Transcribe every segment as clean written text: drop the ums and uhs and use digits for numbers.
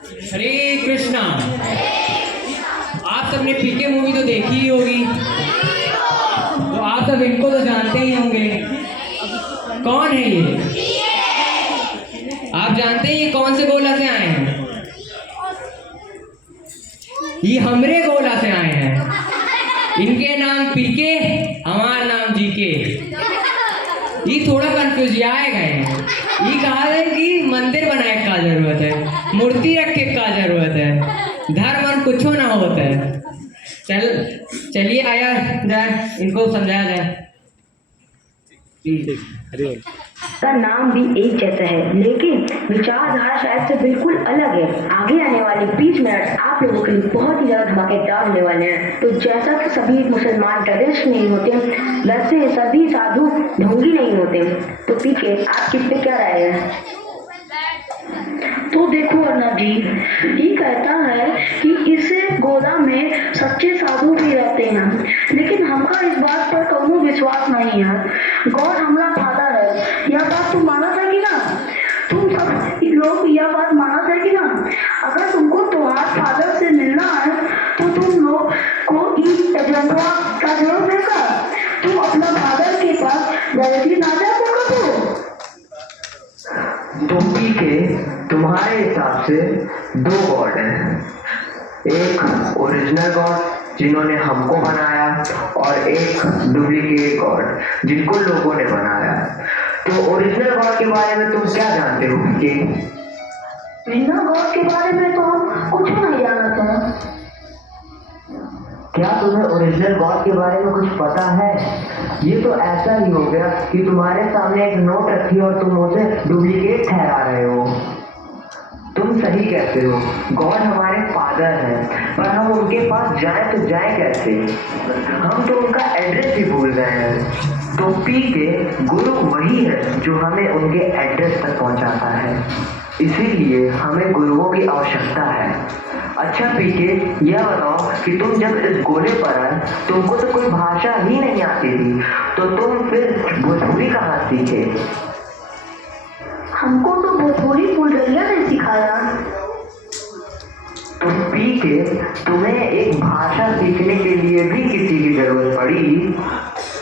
हरे कृष्णा। आप सबने पीके मूवी तो देखी ही होगी, तो आप सब इनको तो जानते ही होंगे। कौन है ये? आप जानते हैं ये कौन से गोला से आए हैं? ये हमरे गोला से आए हैं। इनके नाम पीके, हमारा नाम जीके। ये थोड़ा कंफ्यूज आए गए हैं। ये कहा है कि मंदिर बनाए का जरूरत है, मूर्ति रखे का जरूरत है, धर्म और कुछ ना होता है। चलिए आया जाए, इनको समझाया जाए। का नाम भी एक जैसा है, लेकिन विचारधारा शायद से बिल्कुल अलग है। आगे आने वाले 20 मिनट आप लोगों के लिए बहुत ही ज्यादा धमाकेदार होने वाले हैं। तो जैसा कि सभी मुसलमान टेररिस्ट नहीं होते, वैसे सभी साधु ढोंगी नहीं होते। तो पीके आप किस पे क्या राय है? तो देखो अर्नब जी, ये कहता है कि इस गोला में सच्चे साधु भी रहते हैं, लेकिन हमका इस बात पर कभी विश्वास नहीं है। गॉड हमारा फादर है, यह बात तुम माना था कि ना? तुम सब लोग यह बात माना था कि ना? अगर तुमको तुम्हारे फादर से मिलना है तो तुम लोग को इस एजेंडा का जरूरत है का? तुम अपना फादर के पास डायरेक्टली ना जा सको तो पीके तुम्हारे हिसाब से 2 गॉड हैं, एक ओरिजिनल गॉड जिन्होंने हमको बनाया और एक डुप्लीकेट गॉड जिनको लोगों ने बनाया। तो ओरिजिनल गॉड के बारे में तुम क्या जानते हो पीके? ओरिजिनल गॉड के बारे में तो हम कुछ नहीं जानते हैं। क्या तुम्हें ओरिजिनल गॉड के बारे में कुछ पता है? ये तो ऐसा ही हो गया कि तुम्हारे सामने एक नोट रखी और तुम उसे डुप्लीकेट ठहरा रहे हो। तुम सही कहते हो, गॉड हमारे फादर हैं, पर हम उनके पास जाएं तो जाएं कैसे? हम तो उनका एड्रेस भी भूल गए हैं। तो पीके गुरु वही है जो हमें उनके एड्रेस तक पहुंचाता है, इसीलिए हमें गुरुओं की आवश्यकता है। अच्छा पीके, यह बताओ कि तुम जब इस गोले पर आए तुमको तो कोई भाषा ही नहीं आती थी, तो तुम फिर भोजपुरी कहाँ सीखे? हमको तो भोजपुरी फुलझड़िया ने सिखाया। तो पीके, तुम्हें एक भाषा सीखने के लिए भी किसी की जरूरत पड़ी?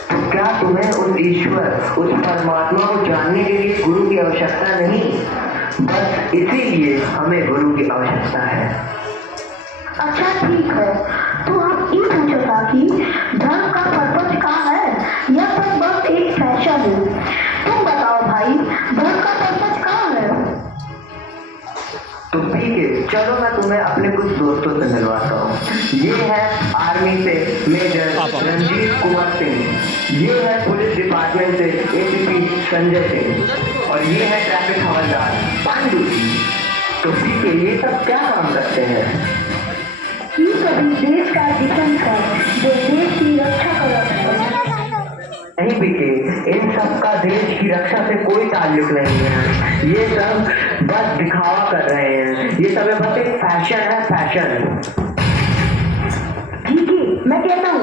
तो क्या तुम्हें उस ईश्वर, उस परमात्मा को जानने के लिए गुरु की आवश्यकता नहीं? बस इसीलिए हमें गुरु की आवश्यकता है। अच्छा ठीक है, तो हम ये पूछा था कि धर्म का पर्पज कहाँ है? यह तो बस एक फैशन है। तुम बताओ भाई, धर्म का पर्पज कहाँ है? तो ठीक है, चलो मैं तुम्हें अपने कुछ दोस्तों से मिलवाता हूँ। ये है आर्मी से मेजर रंजीत कुमार सिंह, ये है पुलिस डिपार्टमेंट से एसीपी संजय सिंह, और ये है ट्रैफिक हवलदार पांडु जी। तो ठीक है, ये सब क्या काम करते हैं? ये सभी देश का डिफेंस है, जो देश की रक्षा कर रहे हैं। नहीं पीके, इन सब का देश की रक्षा से कोई ताल्लुक नहीं है। ये सब बस दिखावा कर रहे हैं, ये सब बस एक फैशन है, फैशन। ठीक है, मैं कहता हूँ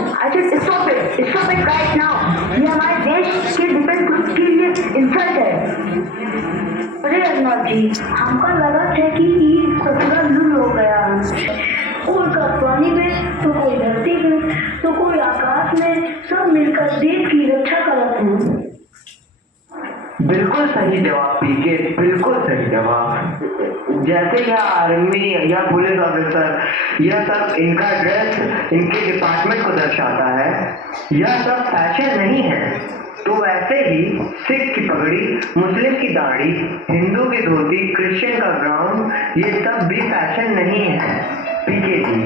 स्टॉप इट राइट नाउ। ये हमारे देश के डिफेंस के लिए इंसल्ट है। अरे अर्नब जी, हमको लगा था कि ये पूरा लूल हो गया है। कोई पानी में तो कोई धरती में तो कोई आकाश में, सब मिलकर देश की रक्षा करते हैं। बिल्कुल सही जवाब पीके, बिल्कुल सही जवाब। जैसे यह आर्मी या पुलिस ऑफिसर, यह सब इनका ड्रेस इनके डिपार्टमेंट को दर्शाता है, यह सब फैशन नहीं है, तो वैसे ही सिख की पगड़ी, मुस्लिम की दाढ़ी, हिंदू की धोती, क्रिश्चियन का गाउन, ये सब भी फैशन नहीं है पीके जी,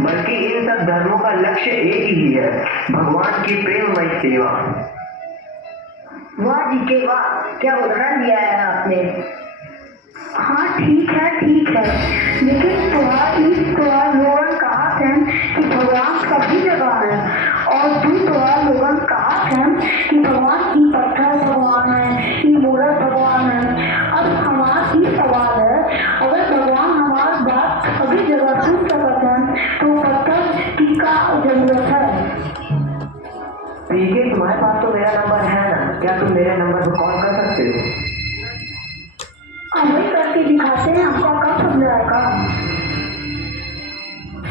बल्कि इन सब धर्मों का लक्ष्य एक ही है, भगवान की प्रेममय सेवा। वाह जी के वाह, क्या उदाहरण दिया है आपने। हाँ ठीक है, लेकिन तुम्हारा लोगन कहा था कि भगवान सभी जगह है, और तुम्हारा लोगन कहा था कि भगवान की पत्थर भगवान है, की मूर्त भगवान है। अब हमारा ये सवाल है, अगर भगवान हमारी बात सभी जगह सुन सकते हैं तो पत्थर की क्या जरूरत है? पीके, तुम्हारे पास तो मेरा नंबर है ना, क्या तुम मेरे नंबर पर कॉल कर सकते हो? हमें करके दिखाते हैं, आपका कब समझ आएगा?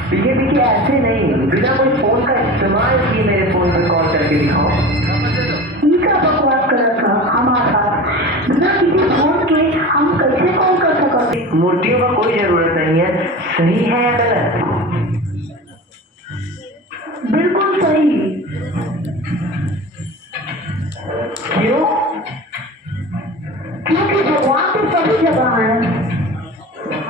पीके पीके ऐसे नहीं, बिना कोई फोन का इस्तेमाल किए मेरे फोन पर कॉल करके दिखाओ। इनका बकवास कर रखा हमारे साथ, बिना किसी फोन के हम कैसे कॉल कर सकते? मूर्तियों का कोई जरूरत नहीं है, सही है या गलत? बिल्कुल सही। क्यों? क्योंकि भगवान तो सभी जगह है।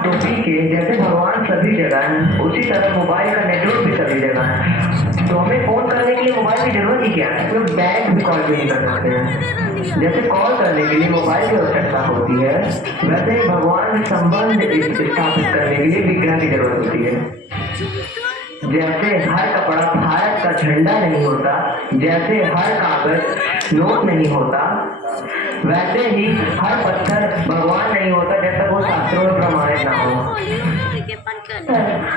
तो ठीक है, जैसे भगवान सभी जगह है, उसी तरह मोबाइल का नेटवर्क भी सभी जगह है। तो हमें फोन करने के लिए मोबाइल की जरूरत ही क्या है? तो डायरेक्ट भी कॉल भी नहीं कर सकते हैं। जैसे कॉल करने के लिए मोबाइल की आवश्यकता होती है, वैसे ही भगवान से संबंध स्थापित करने के लिए विग्रह की जरूरत होती है। जैसे हर कपड़ा भारत का झंडा नहीं होता, जैसे हर कागज नोट नहीं होता, वैसे ही हर पत्थर भगवान नहीं होता जब तक वो शास्त्रों में प्रमाणित ना हो।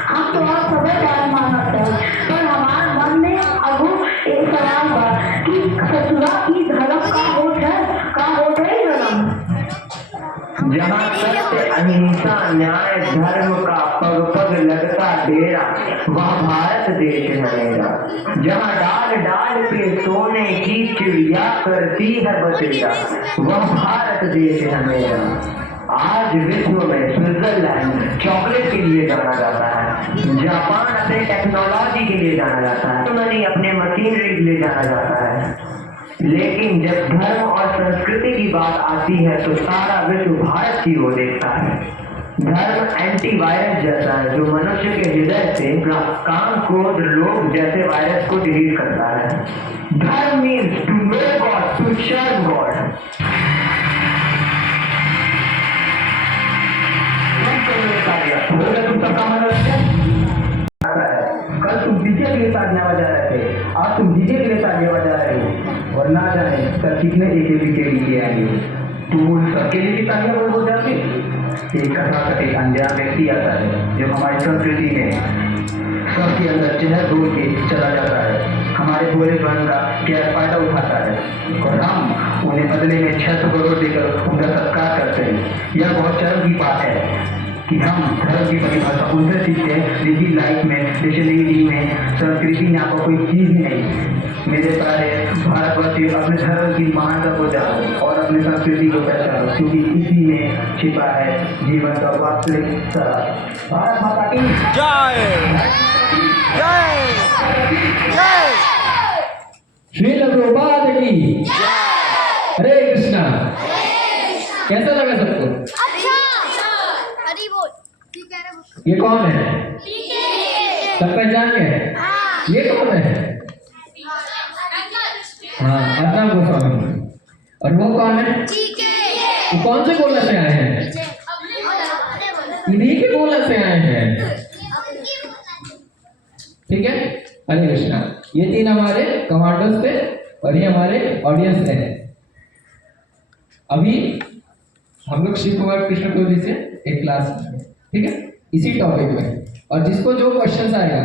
हम तो आप सब बात मानते हैं, पर हमारे मन में अब एक सवाल बा कि ससुरा की धर्म का होठ है धर्म। जहाँ सत्य अहिंसा न्याय धर्म का पग पग लगता डेरा, वह भारत देश है मेरा। जहाँ डाल डाल पे सोने की चिड़िया करती है बसेरा, वह भारत देश है मेरा। आज विश्व में स्विट्जरलैंड चॉकलेट के लिए जाना जाता है, जापान अपने टेक्नोलॉजी के लिए जाना जाता है, जर्मनी अपने मशीनरी के लिए जाना जाता है। लेकिन जब धर्म और संस्कृति की बात आती है तो सारा विश्व भारत की ओर देखता है। धर्म एंटीवायरस जैसा है जो मनुष्य के हृदय से काम क्रोध लोभ जैसे वायरस को डिलीट करता है। धर्म means to know God, to serve God. तुम सबका मनोरंजन कल तुम डीजे के लिए तालियां बजा रहे थे, आज तुम डीजे के लिए तालियां बजा रहे हो, और ना जाने कल कितने AKB के लिए आएंगे। तुम सबके लिए भी तालियां बजा जाते। एक कथा का एक अनजान व्यक्ति आता है जो हमारी संस्कृति में सबके अंदर जहर घोल के चला जाता है, हमारे भोलेपन का क्या फायदा उठाता है, और हम उन्हें बदले में 600 करोड़ देकर उनका सत्कार करते हैं। यह बहुत शर्म की बात है कि हम धर्म की परिभाषा उनसे सीखते हैं जिनकी लाइफ में, डिक्शनरी में, संस्कृति में आपको कोई चीज ही नहीं। मेरे प्यारे भारतवासी, अपने धर्म की महानता को जानो और अपनी संस्कृति को पहचानो, क्योंकि इसी में छिपा है जीवन का वास्तविक सार। भारत माता की जय जय जय। श्री प्रभुपाद की हरे कृष्णा। कैसा लगा सबको? हरी बोल। ठीक है। ये कौन है? सब पहचान गए? ये कौन है? हाँ, अर्नब गोस्वामी। और वो कौन है? वो कौन से गोला से आए हैं? इन्हीं के गोला से आए हैं। ठीक है, हरे कृष्णा। ये तीन हमारे कमांडोज थे और ये हमारे ऑडियंस थे। अभी हम लोग शिव कुमार कृष्ण कोहली से एक क्लास, ठीक है, इसी टॉपिक में, और जिसको जो क्वेश्चंस आएगा